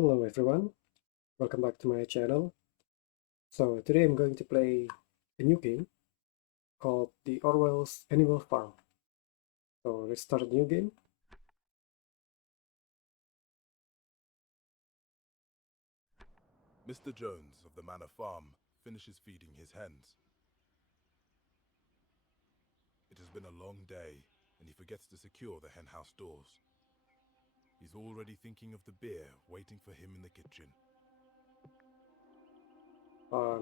Hello everyone, welcome back to my channel. So today I'm going to play a new game called the Orwell's Animal Farm. So let's start a new game. Mr. Jones of the Manor Farm finishes feeding his hens. It has been a long day, and he forgets to secure the henhouse doors. He's already thinking of the beer waiting for him in the kitchen.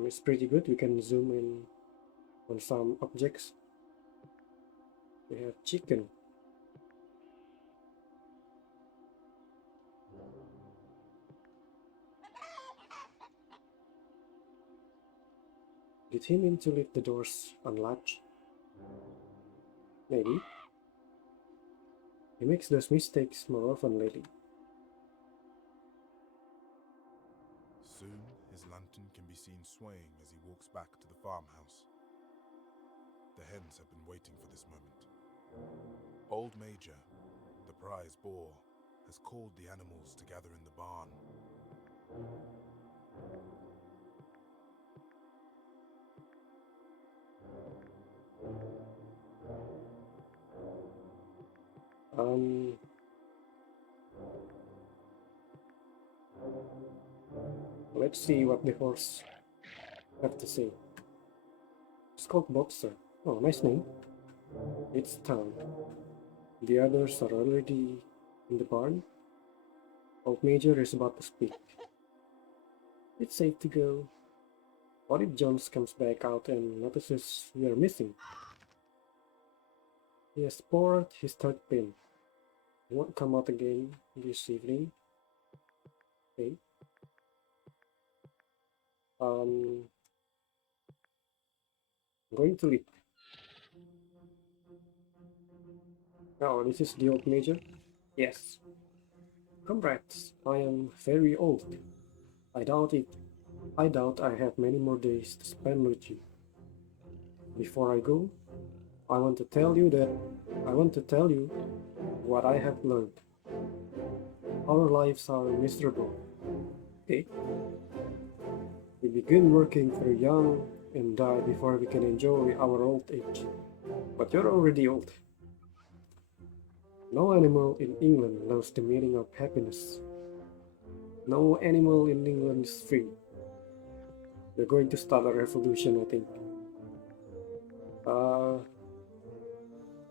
It's pretty good. We can zoom in on some objects. We have chicken. Did he mean to leave the doors unlatched? Maybe. He makes those mistakes more often lately. Soon, his lantern can be seen swaying as he walks back to the farmhouse. The hens have been waiting for this moment. Old Major, the prize boar, has called the animals to gather in the barn. Um, let's see what the horse have to say. It's called Boxer. Oh, nice name. It's town. The others are already in the barn. Old Major is about to speak. It's safe to go. What if Jones comes back out and notices we are missing? He has poured his third pin. He won't come out again this evening. Okay. I'm going to leave. Oh, this is the Old Major? Yes. Comrades, I am very old. I doubt it. I doubt I have many more days to spend with you. Before I go, I want to tell you what I have learned. Our lives are miserable. Okay? We begin working very young and die before we can enjoy our old age. But you're already old. No animal in England knows the meaning of happiness. No animal in England is free. We're going to start a revolution, I think.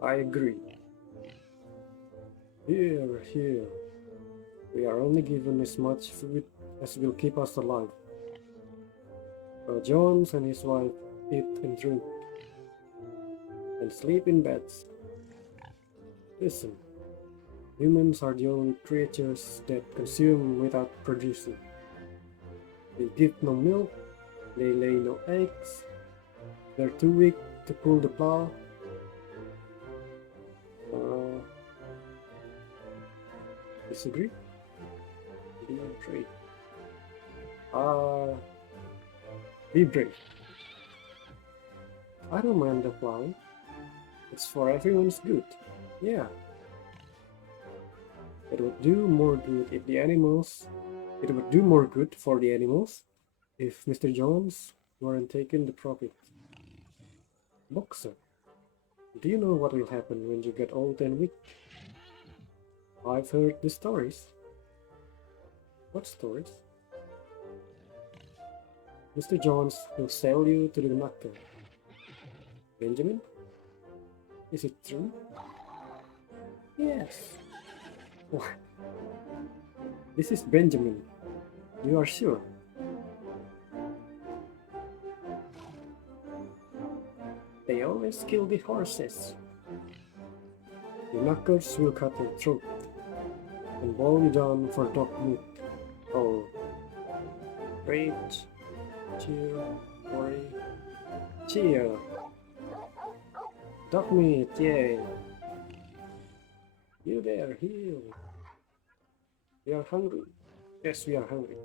I agree. Here. We are only given as much food as will keep us alive. Jones and his wife eat and drink and sleep in beds. Listen, humans are the only creatures that consume without producing. They give no milk, they lay no eggs, they're too weak to pull the plow. Disagree? Be brave. Be brave. I don't mind the plowing. It's for everyone's good. Yeah. It would do more good if the animals. It would do more good for the animals if Mr. Jones weren't taking the profit. Boxer, do you know what will happen when you get old and weak? I've heard the stories. What stories? Mr. Jones will sell you to the knuckle. Benjamin? Is it true? Yes. What? This is Benjamin. You are sure? They always kill the horses. The knuckles will cut your throat and boil you down for dog meat. Oh, rage, cheer, worry, cheer. Dog meat, yay! You there, heal. We are hungry. Yes, we are hungry.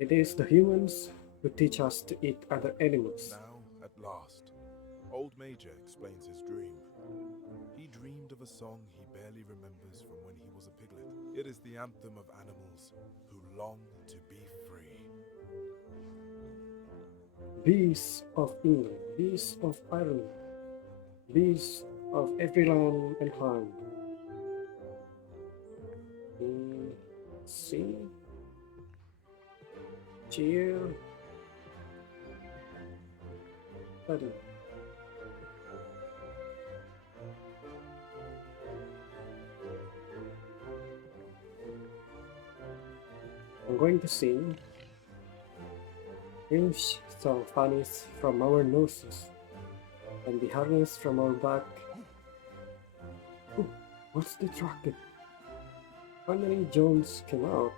It is the humans who teach us to eat other animals. Now, at last, Old Major explains his dream. He dreamed of a song he barely remembers from when he was a piglet. It is the anthem of animals who long to be free. Beasts of England, beasts of Ireland, beasts of every land and clime. See? Cheer. Study. I'm going to sing. Fish shall vanish from our noses and be harnessed from our back. Oh, what's the racket? Finally, Jones came out.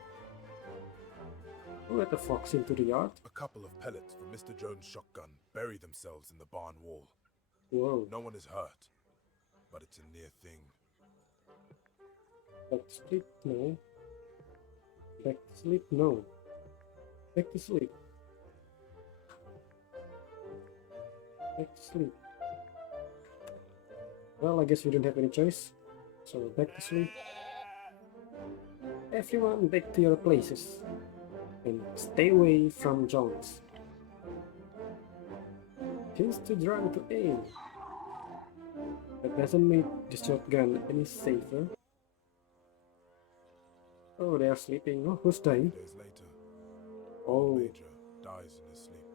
Who let the fox into the yard? A couple of pellets from Mr. Jones' shotgun bury themselves in the barn wall. Whoa. No one is hurt, but it's a near thing. Back to sleep? No. Back to sleep? No. Back to sleep. Back to sleep. Well, I guess we don't have any choice. So back to sleep. Everyone back to your places. And stay away from Jones. He's too drunk to aim. That doesn't make the shotgun any safer. Oh, they are sleeping. Oh, who's dying? Days later, Oh, Major dies in his sleep.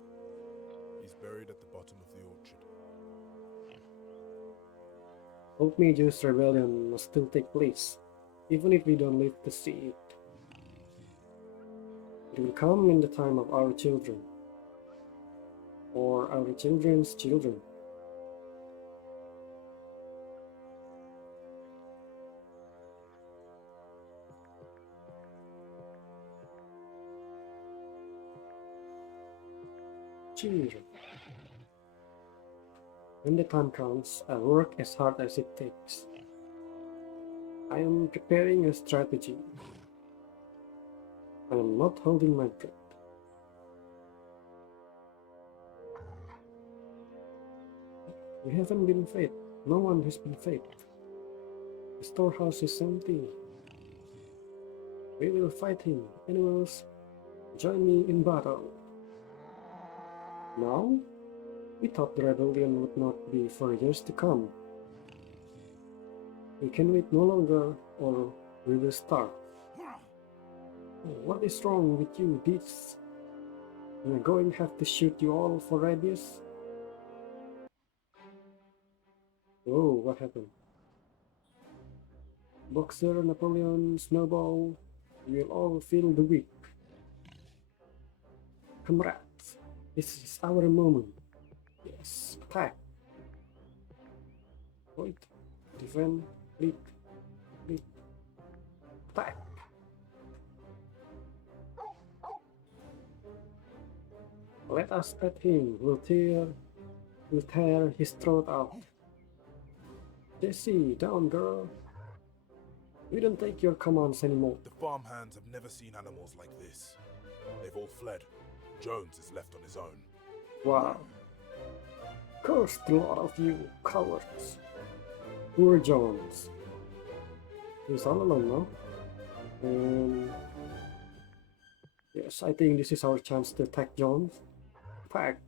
He's buried at the bottom of the orchard. Old Major's rebellion must still take place, even if we don't live to see it. It will come in the time of our children, or our children's children. Children. When the time comes, I'll work as hard as it takes. I am preparing a strategy. I am not holding my breath. We haven't been fed. No one has been fed. The storehouse is empty. We will fight him. Animals, join me in battle. Now? We thought the rebellion would not be for years to come. We can wait no longer, or we will starve. What is wrong with you, beasts? Am I going to have to shoot you all for rabies? Oh, what happened? Boxer, Napoleon, Snowball, we will all feel the weak. Comrades, this is our moment. Yes, attack. Wait, defend, lead, attack. Let us at him. We'll tear his throat out. Jesse, down, girl. We don't take your commands anymore. The farmhands have never seen animals like this. They've all fled. Jones is left on his own. Wow. Curse the lot of you, cowards. Poor Jones. He's all alone now. And yes, I think this is our chance to attack Jones. Attack.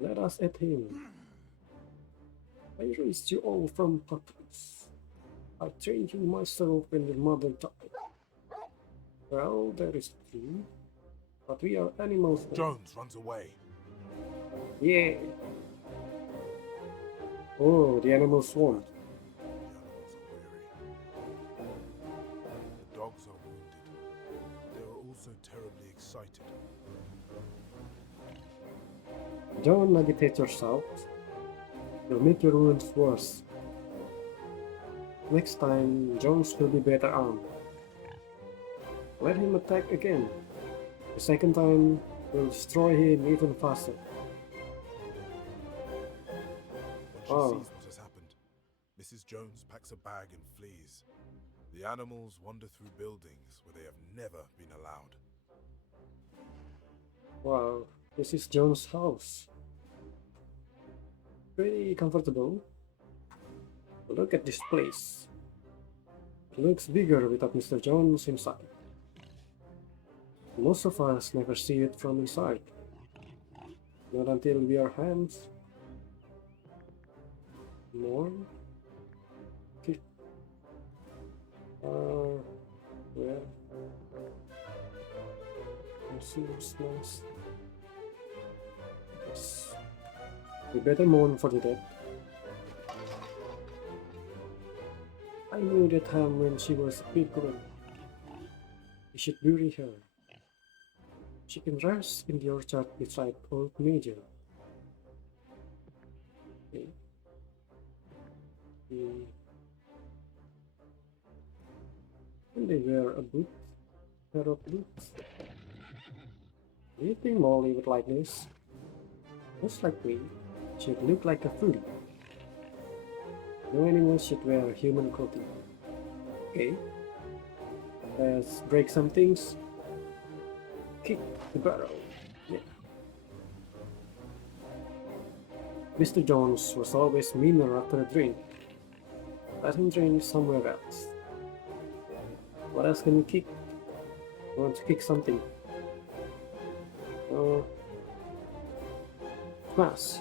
Let us at him. I raised you all from puppies. I trained you myself when your mother died. Well, that is true. But we are animals now. Jones runs away. Yeah. Oh, the animals won. The animals are weary. The dogs are wounded. They are also terribly excited. Don't agitate yourself. You'll make your wounds worse. Next time, Jones will be better armed. Let him attack again. The second time, we'll destroy him even faster. When she Oh. sees what has happened, Mrs. Jones packs a bag and flees. The animals wander through buildings where they have never been allowed. Wow, this is Jones' house. Pretty comfortable. Look at this place. It looks bigger without Mr. Jones inside. Most of us never see it from inside. Not until we are hands. More? Okay. Where? It seems nice. Yes. We better mourn for the dead. I knew that time when she was a big girl. We should bury her. She can rest in the orchard beside old Major. Okay. Hmm. And they wear a boot, pair of boots. Do you think Molly would like this? Most likely, she'd look like a foodie. No animal should wear human clothing. Okay, let's break some things. Kick the barrel. Yeah. Mr. Jones was always meaner after a drink. Let him drink somewhere else. What else can we kick? I want to kick something. Smash.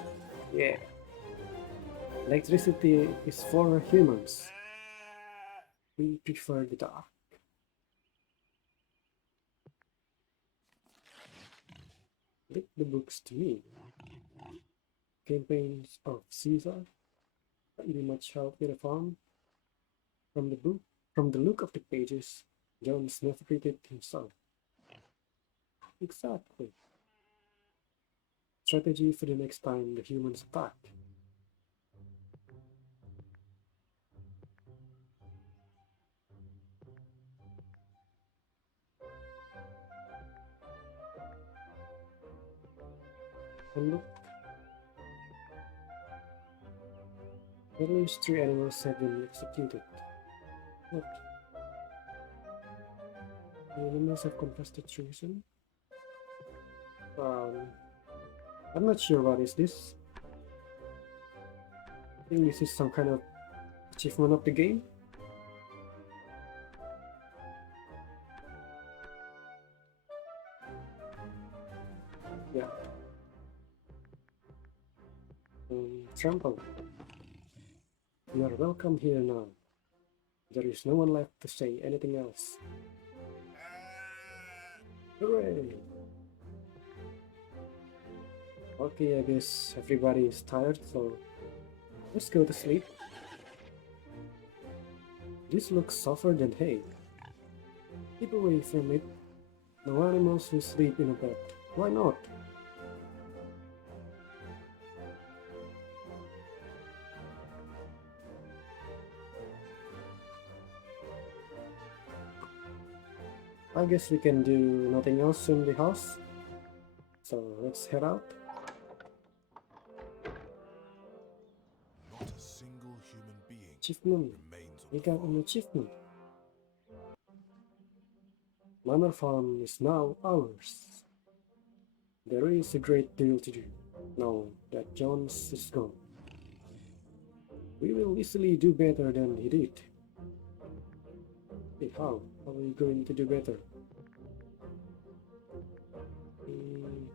Yeah. Electricity is for humans. We prefer the dark. Read the books to me. Campaigns of Caesar. Can't be much help with a farm. From the look of the pages, Jones never read himself. Exactly. Strategy for the next time the humans attack. And look, at least 3 animals have been executed. What? The animals have confessed to treason? I'm not sure what is this. I think this is some kind of achievement of the game. Yeah. Trample. You are welcome here now. There is no one left to say anything else. Hooray! Okay, I guess everybody is tired, so let's go to sleep. This looks softer than hay. Keep away from it. No animals will sleep in a bed. Why not? I guess we can do nothing else in the house. So let's head out. Not a single human being Achievement. remains on We the got an farm. achievement. Manor Farm is now ours. There is a great deal to do, now that Jones is gone. We will easily do better than he did. Hey, how? How are we going to do better? Hmm,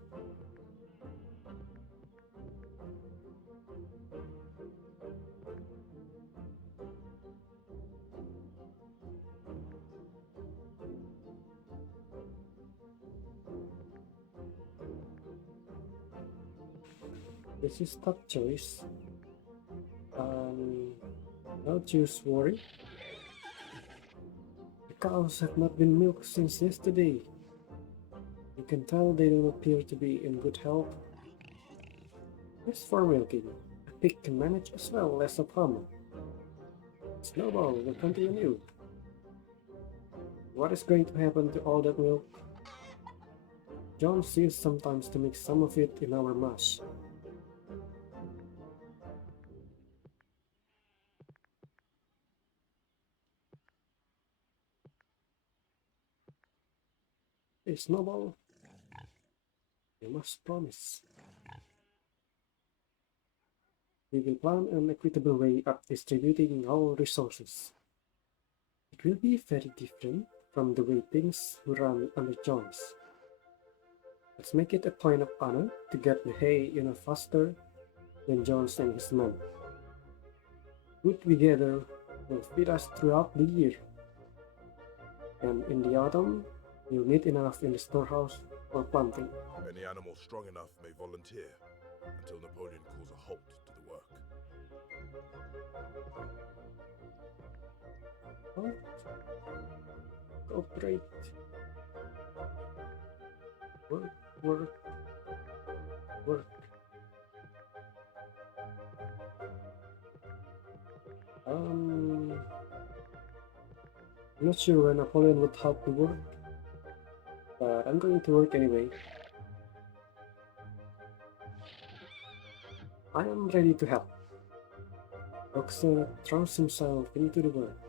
this is tough choice. Um, I'll choose worry. The cows have not been milked since yesterday. You can tell they don't appear to be in good health. As for milking, a pig can manage as well as a farmer. Snowball will continue. What is going to happen to all that milk? John used sometimes to mix some of it in our mash. Hey, Snowball, you must promise. We will plan an equitable way of distributing our resources. It will be very different from the way things were run under Jones. Let's make it a point of honor to get the hay faster than Jones and his men. Food we gather will feed us throughout the year, and in the autumn, we'll need enough in the storehouse for planting. Any animal strong enough may volunteer until Napoleon calls a halt to the work. What? Cooperate. Work, work, work. I'm not sure when Napoleon would help to work, but I'm going to work anyway. I am ready to help. Boxer throws himself into the work.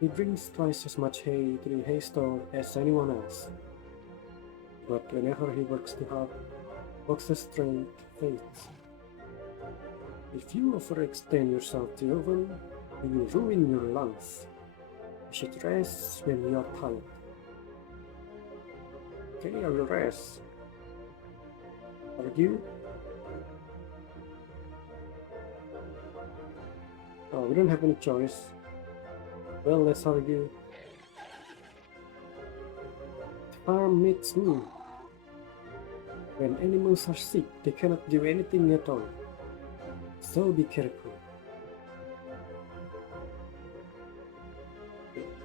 He brings twice as much hay to the hay store as anyone else. But whenever he works too hard, Boxer's strength fades. If you overextend yourself too often, you will ruin your lungs. You should rest when you are tired. Okay, I will rest. Argue? Oh, we don't have any choice. Well, let's argue. The farm needs me. When animals are sick, they cannot do anything at all. So be careful.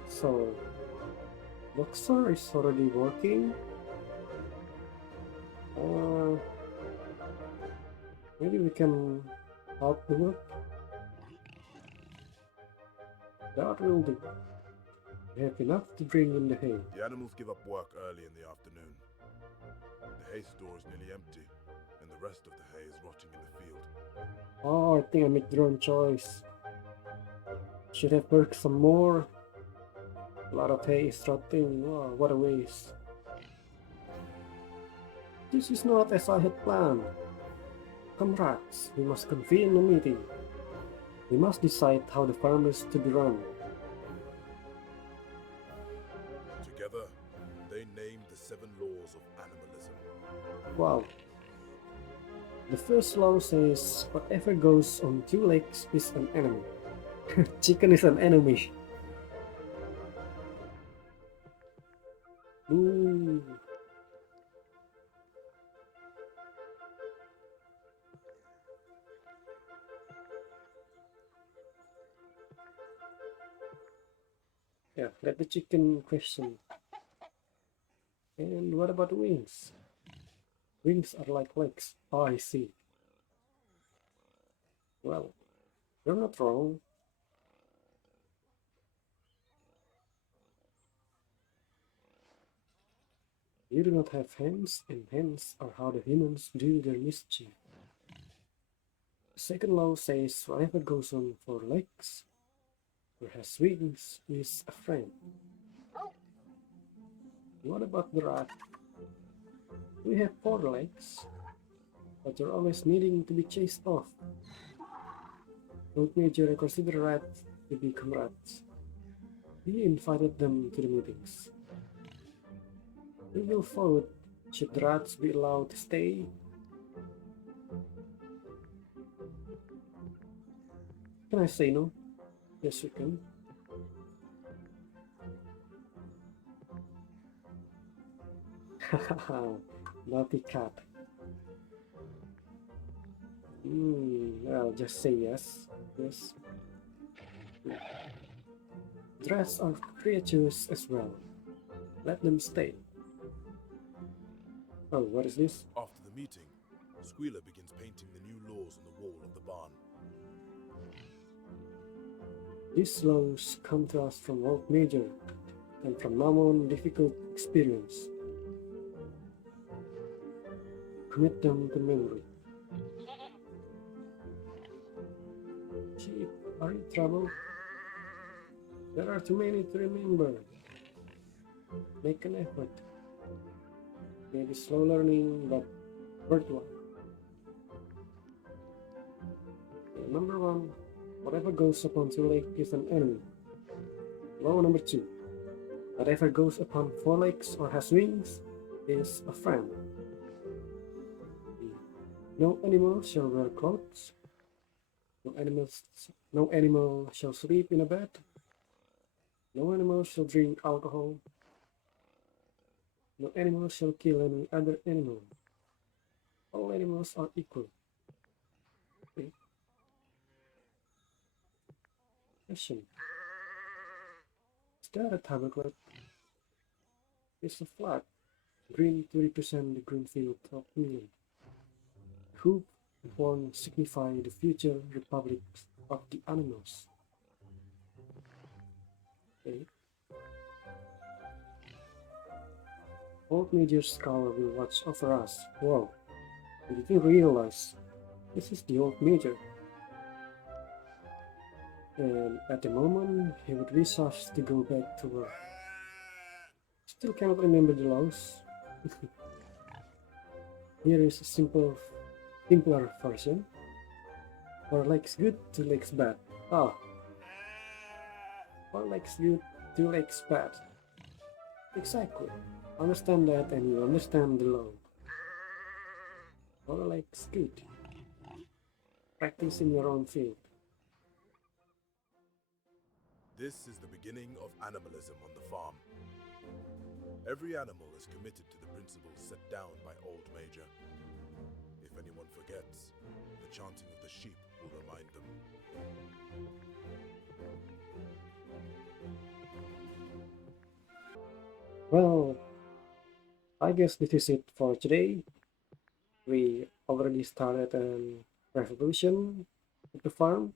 So, Boxer is already working. Maybe we can help the work. That will do. We have enough to bring in the hay. The animals give up work early in the afternoon. The hay store is nearly empty, and the rest of the hay is rotting in the field. Oh, I think I made the wrong choice. Should have worked some more. A lot of hay is rotting. Oh, what a waste. This is not as I had planned. Comrades, we must convene a meeting. We must decide how the farm is to be run. Together, they named the 7 laws of animalism. Wow. The first law says whatever goes on 2 legs is an enemy. Chicken is an enemy. Ooh. Yeah, let the chicken question. And what about wings? Wings are like legs. Oh, I see. Well, you're not wrong. You do not have hands, and hands are how the humans do their mischief. The second law says whatever goes on 4 legs or has wings is a friend. What about the rat? We have 4 legs, but you're always needing to be chased off. Old Major considered rats to be comrades. He invited them to the meetings. We will vote. Should the rats be allowed to stay? Can I say no? Yes, you can. Hahaha, naughty cat. I'll just say yes. Yes. Rats are creatures as well. Let them stay. Oh, what is this? After the meeting, Squealer begins painting the new laws on the wall of the barn. These laws come to us from Old Major, and from now on difficult experience. Commit them to memory. Sheep are in trouble. There are too many to remember. Make an effort. Maybe slow learning, but worthwhile. Number 1, whatever goes upon 2 legs is an enemy. Law number 2, whatever goes upon 4 legs or has wings is a friend. No animal shall wear clothes. No animal shall sleep in a bed. No animal shall drink alcohol. No animal shall kill any other animal. All animals are equal. Okay. Question. Is that a tablet? It's a flag. Green to represent the green field of England. Who won signify the future republic of the animals. Okay. Old Major Scholar will watch over us. Wow, I didn't realize this is the Old Major. And at the moment, he would wish us to go back to work. Still cannot remember the laws. Here is a simpler version. 4 legs good, 2 legs bad. Ah, 4 legs good, 2 legs bad. Exactly. Understand that and you understand the law. 4 legs good. Practice in your own field. This is the beginning of animalism on the farm. Every animal is committed to the principles set down by Old Major. If anyone forgets, the chanting of the sheep will remind them. Well, I guess this is it for today. We already started a revolution at the farm,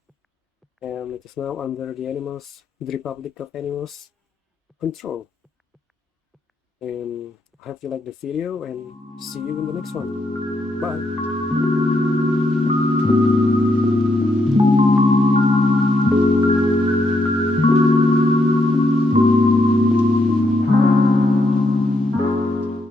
and it is now under the Republic of Animals control. And I hope you like the video and see you in the next one. Bye.